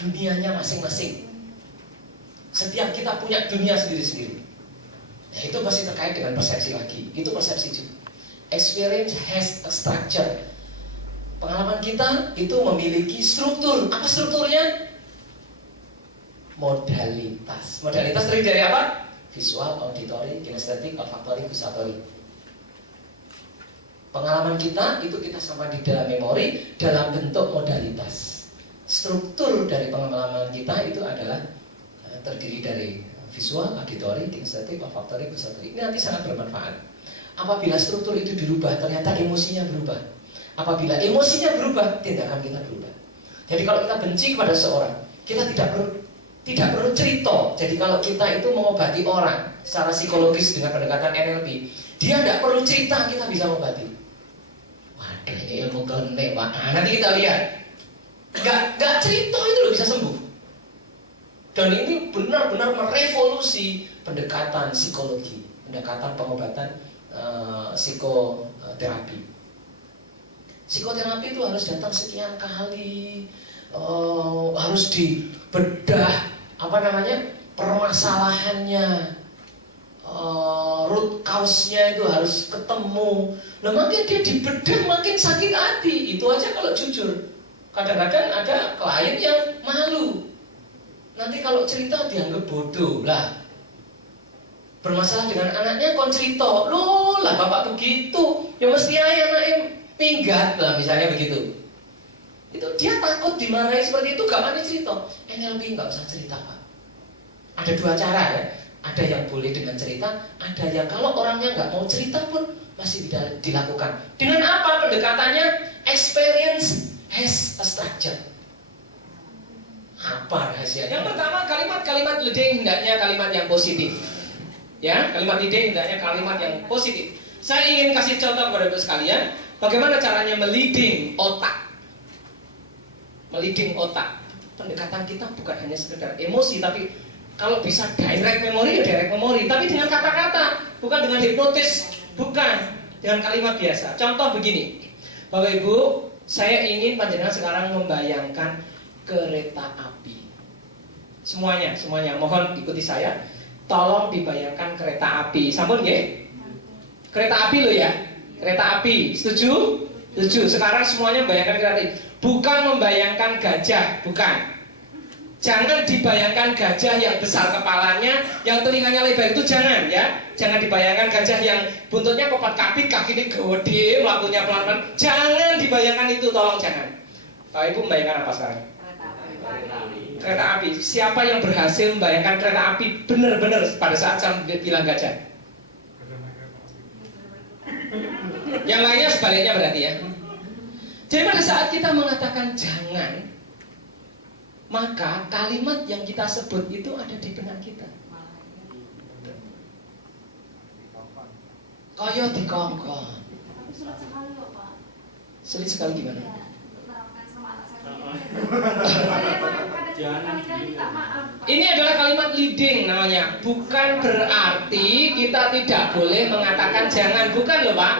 dunianya masing-masing. Setiap kita punya dunia sendiri-sendiri. Nah, itu pasti terkait dengan persepsi lagi. Itu persepsi juga. Experience has a structure. Pengalaman kita itu memiliki struktur. Apa strukturnya? Modalitas. Modalitas terdiri dari apa? Visual, auditory, kinestetik, olfaktori, gustatori. Pengalaman kita itu kita sampai di dalam memori dalam bentuk modalitas. Struktur dari pengalaman kita itu adalah terdiri dari visual, auditory, kinestetik, olfaktori, gustatori. Ini nanti sangat bermanfaat. Apabila struktur itu dirubah, ternyata emosinya berubah. Apabila emosinya berubah, tindakan kita berubah. Jadi kalau kita benci kepada seorang, kita tidak perlu cerita. Jadi kalau kita itu mengobati orang secara psikologis dengan pendekatan NLP, dia tidak perlu cerita, kita bisa mengobati. Waduh, ini ilmu kene, Pak. Nah, nanti kita lihat. Gak cerita itu loh bisa sembuh. Dan ini benar-benar merevolusi pendekatan psikologi, pendekatan pengobatan psikoterapi. Psikoterapi itu harus datang sekian kali, harus dibedah permasalahannya, root cause-nya itu harus ketemu. Nah, makin dia dibedah makin sakit hati. Itu aja kalau jujur. Kadang-kadang ada klien yang malu. Nanti kalau cerita dianggap bodoh lah. Bermasalah dengan anaknya kon cerita, loh lah bapak begitu, ya mesti aja anaknya minggat lah misalnya begitu. Itu dia takut dimarahi seperti itu, gak mau cerita. NLP gak usah cerita, Pak. Ada dua cara ya. Ada yang boleh dengan cerita, ada yang kalau orangnya gak mau cerita pun masih bisa dilakukan. Dengan apa pendekatannya? Experience has a structure. Apa rahasianya? Yang pertama, kalimat-kalimat leading hendaknya kalimat yang positif. Ya, kalimat leading hendaknya kalimat yang positif. Saya ingin kasih contoh kepada Bapak sekalian, bagaimana caranya meliding otak. Meliding otak. Pendekatan kita bukan hanya sekedar emosi, tapi kalau bisa direct memory ya direct memory, tapi dengan kata-kata, bukan dengan hipnotis, bukan dengan kalimat biasa. Contoh begini, Bapak Ibu, saya ingin panjenengan sekarang membayangkan kereta api. Semuanya, mohon ikuti saya. Tolong dibayangkan kereta api. Sampun nggih? Kereta api loh ya. Kereta api. Setuju? Setuju. Sekarang semuanya bayangkan kereta api. Bukan membayangkan gajah, bukan. Jangan dibayangkan gajah yang besar kepalanya, yang telinganya lebar, itu jangan ya. Jangan dibayangkan gajah yang buntutnya kopat kapit, kakinya gede, melakunya pelan-pelan. Jangan dibayangkan itu, tolong jangan. Pak Ibu membayangkan apa sekarang? Kereta api. Siapa yang berhasil membayangkan kereta api benar-benar pada saat saya bilang gajah? Yang lainnya sebaliknya berarti ya. Jadi pada saat kita mengatakan jangan, maka kalimat yang kita sebut itu ada di benak kita. Kaya dikongkon. Tapi sulit sekali loh, Pak. Sulit sekali gimana? Ya, untuk menerapkan sama anak saya saya emang kadang kali minta maaf, Pak. Ini adalah kalimat leading namanya. Bukan berarti kita tidak boleh mengatakan jangan. Bukan loh, Pak.